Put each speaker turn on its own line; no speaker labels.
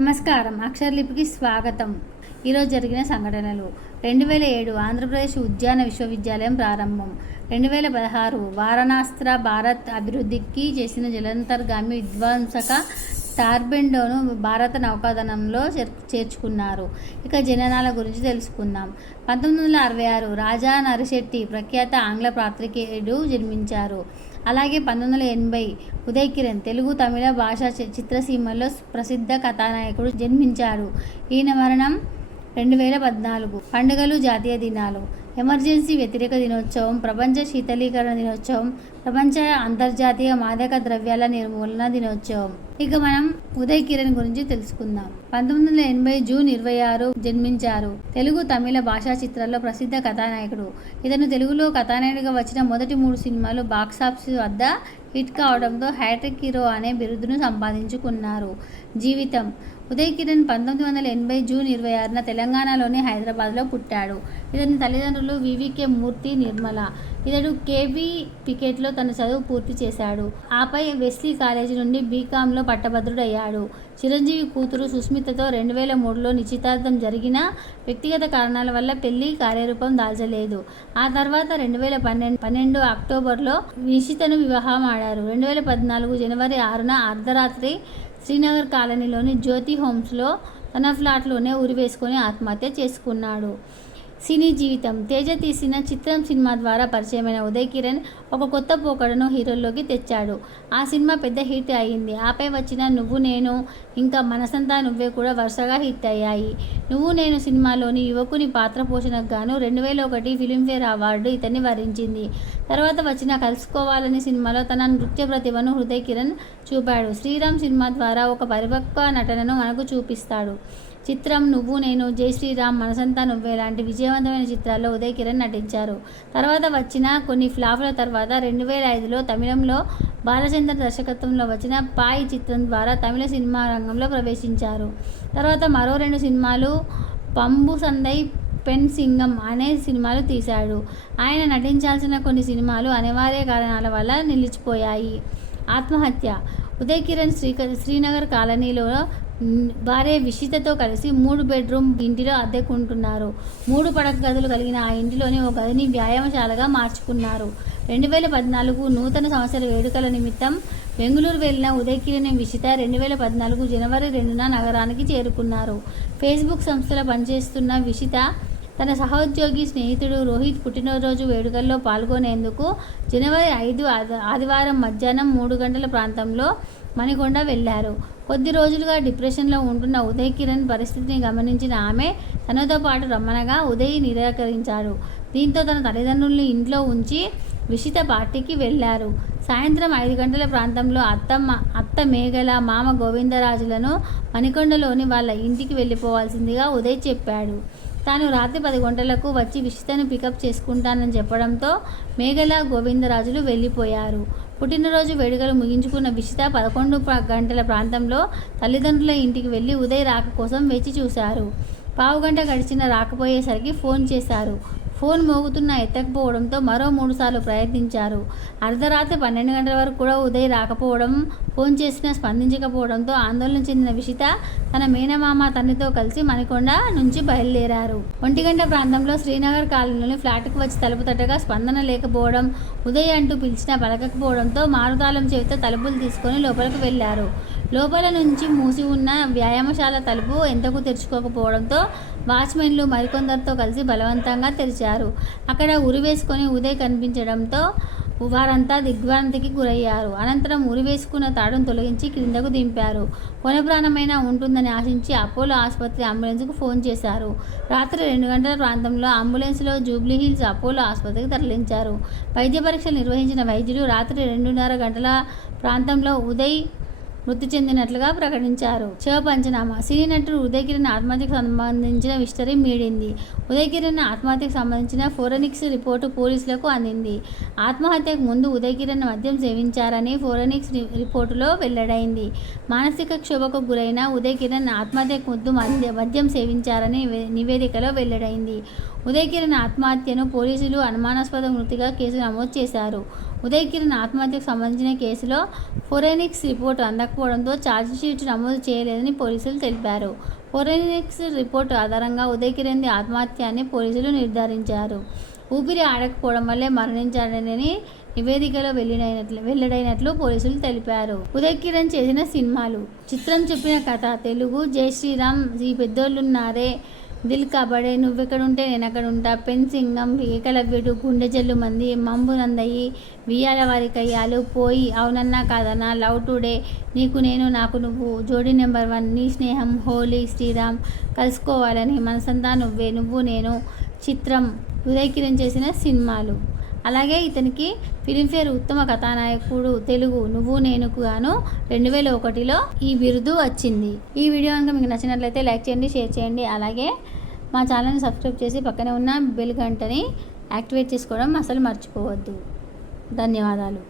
నమస్కారం. అక్షరలిపికి స్వాగతం. ఈరోజు జరిగిన సంఘటనలు. రెండు వేల ఏడు ఆంధ్రప్రదేశ్ ఉద్యాన విశ్వవిద్యాలయం ప్రారంభం. రెండు వేల పదహారు వారణాస్త్ర భారత్ అభివృద్ధికి చేసిన జలంతర్గామి విధ్వంసక టార్బెండోను భారత నౌకాదనంలో చేర్- చేర్చుకున్నారు. ఇక జననాల గురించి తెలుసుకుందాం. పంతొమ్మిది వందల అరవై ఆరు రాజా నరిశెట్టి ప్రఖ్యాత ఆంగ్ల పాత్రికేయుడు జన్మించారు. అలాగే పంతొమ్మిది వందల ఎనభై ఉదయ్ కిరణ్ తెలుగు తమిళ భాషా చి- చిత్రసీమల్లో ప్రసిద్ధ కథానాయకుడు జన్మించాడు. ఈయన మరణం రెండు వేల పద్నాలుగు. పండుగలు జాతీయ దినాలు. ఎమర్జెన్సీ వ్యతిరేక దినోత్సవం ప్రపంచ శీతలీకరణ దినోత్సవం ప్రపంచ అంతర్జాతీయ మాదక ద్రవ్యాల నిర్మూలన దినోత్సవం. ఇక మనం ఉదయ్ కిరణ్ గురించి తెలుసుకుందాం. పంతొమ్మిది వందల ఎనభై జూన్ ఇరవై ఆరు జన్మించారు. తెలుగు తమిళ భాషా చిత్రాల్లో ప్రసిద్ధ కథానాయకుడు. ఇతను తెలుగులో కథానాయకుడిగా వచ్చిన మొదటి మూడు సినిమాలు బాక్సాఫీస్ వద్ద హిట్ కావడంతో హ్యాట్రిక్ హీరో అనే బిరుదును సంపాదించుకున్నారు. జీవితం. ఉదయ్ కిరణ్ పంతొమ్మిది వందల ఎనభై జూన్ ఇరవై ఆరున తెలంగాణలోని హైదరాబాద్లో పుట్టాడు. ఇతని తల్లిదండ్రులు వివికే మూర్తి నిర్మల. ఇతడు కేబీ పికెట్లో తన చదువు పూర్తి చేశాడు. ఆపై వెస్లీ కాలేజీ నుండి బీకాంలో పట్టభద్రుడయ్యాడు. చిరంజీవి కూతురు సుస్మితతో రెండు వేల మూడులో నిశ్చితార్థం జరిగిన వ్యక్తిగత కారణాల వల్ల పెళ్ళి కార్యరూపం దాల్చలేదు. ఆ తర్వాత రెండు వేల పన్నెండు పన్నెండు అక్టోబర్లో నిశితను వివాహం ఆడారు. రెండు వేల పద్నాలుగు జనవరి ఆరున అర్ధరాత్రి శ్రీనగర్ కాలనీలోని జ్యోతి హోమ్స్లో తన ఫ్లాట్లోనే ఉరివేసుకొని ఆత్మహత్య చేసుకున్నాడు. సినీ జీవితం. తేజ తీసిన చిత్రం సినిమా ద్వారా పరిచయమైన ఉదయ్ కిరణ్ ఒక కొత్త పోకడను హీరోల్లోకి తెచ్చాడు. ఆ సినిమా పెద్ద హిట్ అయ్యింది. ఆపై వచ్చిన నువ్వు నేను ఇంకా మనసంతా నువ్వే కూడా వరుసగా హిట్ అయ్యాయి. నువ్వు నేను సినిమాలోని యువకుని పాత్ర పోషణకు గాను రెండు వేల ఒకటి ఫిలింఫేర్ అవార్డు ఇతన్ని వరించింది. తర్వాత వచ్చిన కలుసుకోవాలని సినిమాలో తన నృత్య ప్రతిభను హృదయ్ కిరణ్ చూపాడు. శ్రీరామ్ సినిమా ద్వారా ఒక పరిపక్వ నటనను మనకు చూపిస్తాడు. చిత్రం నువ్వు నేను జై శ్రీరామ్ మనసంతా నువ్వే లాంటి విజయవంతమైన చిత్రాల్లో ఉదయ్ కిరణ్ నటించారు. తర్వాత వచ్చిన కొన్ని ఫ్లాపుల తర్వాత రెండు వేల ఐదులో తమిళంలో బాలచంద్ర దర్శకత్వంలో వచ్చిన పాయ్ చిత్రం ద్వారా తమిళ సినిమా రంగంలో ప్రవేశించారు. తర్వాత మరో రెండు సినిమాలు పంబు సందై పెన్ సింగం అనే సినిమాలు తీశాడు. ఆయన నటించాల్సిన కొన్ని సినిమాలు అనివార్య కారణాల వల్ల నిలిచిపోయాయి. ఆత్మహత్య ఉదయ్ కిరణ్ శ్రీక శ్రీనగర్ కాలనీలో భార్య విషితతో కలిసి మూడు బెడ్రూమ్ ఇంటిలో అద్దెకుంటున్నారు. మూడు పడక గదులు కలిగిన ఆ ఇంటిలోని ఒక గదిని వ్యాయామశాలగా మార్చుకున్నారు. రెండు వేల పద్నాలుగు నూతన సంవత్సర వేడుకల నిమిత్తం బెంగళూరు వెళ్ళిన ఉదయ్ కిరణ్ విషిత రెండు వేల పద్నాలుగు జనవరి రెండున నగరానికి చేరుకున్నారు. ఫేస్బుక్ సంస్థలో పనిచేస్తున్న విషిత తన సహోద్యోగి స్నేహితుడు రోహిత్ పుట్టినరోజు వేడుకల్లో పాల్గొనేందుకు జనవరి ఐదు ఆది- ఆదివారం మధ్యాహ్నం మూడు గంటల ప్రాంతంలో మణికొండ వెళ్ళారు కొద్ది రోజులుగా డిప్రెషన్లో ఉంటున్న ఉదయ్ కిరణ్ పరిస్థితిని గమనించిన ఆమె తనతో పాటు రమ్మనగా ఉదయ్ నిరాకరించాడు దీంతో తన తల్లిదండ్రుల్ని ఇంట్లో ఉంచి విషిత పార్టీకి వెళ్ళారు సాయంత్రం ఐదు గంటల ప్రాంతంలో అత్తమ్మ అత్త మేఘల మామ గోవిందరాజులను మణికొండలోని వాళ్ళ ఇంటికి వెళ్ళిపోవాల్సిందిగా ఉదయ్ చెప్పాడు. తాను రాత్రి పది గంటలకు వచ్చి విషితను పికప్ చేసుకుంటానని చెప్పడంతో మేఘల గోవిందరాజులు వెళ్ళిపోయారు. పుట్టినరోజు వేడుకలు ముగించుకున్న విషిత పదకొండు గంటల ప్రాంతంలో తల్లిదండ్రుల ఇంటికి వెళ్ళి ఉదయ్ రాక కోసం వేచి చూశారు. పావు గంట గడిచిన రాకపోయేసరికి ఫోన్ చేశారు. ఫోన్ మోగుతున్న ఎత్తకపోవడంతో మరో మూడు సార్లు ప్రయత్నించారు. అర్ధరాత్రి పన్నెండు గంటల వరకు కూడా ఉదయ్ రాకపోవడం ఫోన్ చేసినా స్పందించకపోవడంతో ఆందోళన చెందిన విషిత తన మేనమామ తన్నితో కలిసి మణికొండ నుంచి బయలుదేరారు. ఒంటి గంట ప్రాంతంలో శ్రీనగర్ కాలనీలోని ఫ్లాట్కు వచ్చి తలుపు తట్టగా స్పందన లేకపోవడం ఉదయ్ అంటూ పిలిచినా పలకకపోవడంతో మారుతాళం చేత తలుపులు తీసుకొని లోపలికి వెళ్ళారు లోపల నుంచి మూసి ఉన్న వ్యాయామశాల తలుపు ఎంతకు తెరుచుకోకపోవడంతో వాచ్మెన్లు మరికొందరితో కలిసి బలవంతంగా తెరిచారు. అక్కడ ఉరి వేసుకొని ఉదయ్ కనిపించడంతో వారంతా దిగ్భ్రాంతికి గురయ్యారు. అనంతరం ఉరి వేసుకున్న తాడును తొలగించి క్రిందకు దింపారు. కొనప్రాణమైనా ఉంటుందని ఆశించి అపోలో ఆసుపత్రి అంబులెన్స్కు ఫోన్ చేశారు. రాత్రి రెండు గంటల ప్రాంతంలో అంబులెన్స్లో జూబ్లీ హిల్స్ అపోలో ఆసుపత్రికి తరలించారు. వైద్య పరీక్షలు నిర్వహించిన వైద్యులు రాత్రి రెండున్నర గంటల ప్రాంతంలో ఉదయ్ మృతి చెందినట్లుగా ప్రకటించారు. శివ పంచనామా. సినీ నటుడు ఉదయగిరిని ఆత్మహత్యకు సంబంధించిన విస్టరీ మీడింది. ఉదయగిరిని ఆత్మహత్యకు సంబంధించిన ఫోరెనిక్స్ రిపోర్టు పోలీసులకు అందింది. ఆత్మహత్యకు ముందు ఉదయగిరిని మద్యం సేవించారని ఫోరెనిక్స్ రి- రిపోర్టులో వెల్లడైంది. మానసిక క్షోభకు గురైన ఉదయగిరిని ఆత్మహత్యకు ముందు మద్య- మద్యం సేవించారని నివేదికలో వెల్లడైంది. ఉదయగిరిని ఆత్మహత్యను పోలీసులు అనుమానాస్పద మృతిగా కేసు నమోదు చేశారు. ఉదయ్ కిరణ్ ఆత్మహత్యకు సంబంధించిన కేసులో ఫోరెనిక్స్ రిపోర్టు అందకపోవడంతో ఛార్జిషీట్ నమోదు చేయలేదని పోలీసులు తెలిపారు. ఫోరెనిక్స్ రిపోర్టు ఆధారంగా ఉదయ్ కిరణ్ ఆత్మహత్య అని పోలీసులు నిర్ధారించారు. ఊపిరి ఆడకపోవడం వల్లే మరణించాడని నివేదికలో వెళ్ళినట్లు వెల్లడైనట్లు పోలీసులు తెలిపారు. ఉదయ్ కిరణ్ చేసిన సినిమాలు చిత్రం చెప్పిన కథ తెలుగు జై శ్రీరామ్ ఈ పెద్దోళ్ళున్నారే దిల్ కాబడే నువ్వెక్కడుంటే నేను అక్కడ ఉంటా పెన్సింగం ఏకలవ్యుడు గుండె జల్లు మంది మంబు వియాల వియ్యాల వారి కయ్యాలు పోయి అవునన్నా కాదన్నా లవ్ టుడే. నీకు నేను నాకు నువ్వు జోడీ నెంబర్ వన్ నీ స్నేహం హోలీ శ్రీరామ్. కలుసుకోవాలని మనసంతా నువ్వే నువ్వు నేను చిత్రం ఉదయ్ కిరణ్ చేసిన సినిమాలు. అలాగే ఇతనికి ఫిలింఫేర్ ఉత్తమ కథానాయకుడు తెలుగు నువ్వు నేనుకు గాను రెండు వేల ఒకటిలో ఈ బిరుదు వచ్చింది. ఈ వీడియో కనుక మీకు నచ్చినట్లయితే లైక్ చేయండి షేర్ చేయండి. అలాగే మా ఛానల్ని సబ్స్క్రైబ్ చేసి పక్కనే ఉన్న బెల్ గంటని యాక్టివేట్ చేసుకోవడం అసలు మర్చిపోవద్దు. ధన్యవాదాలు.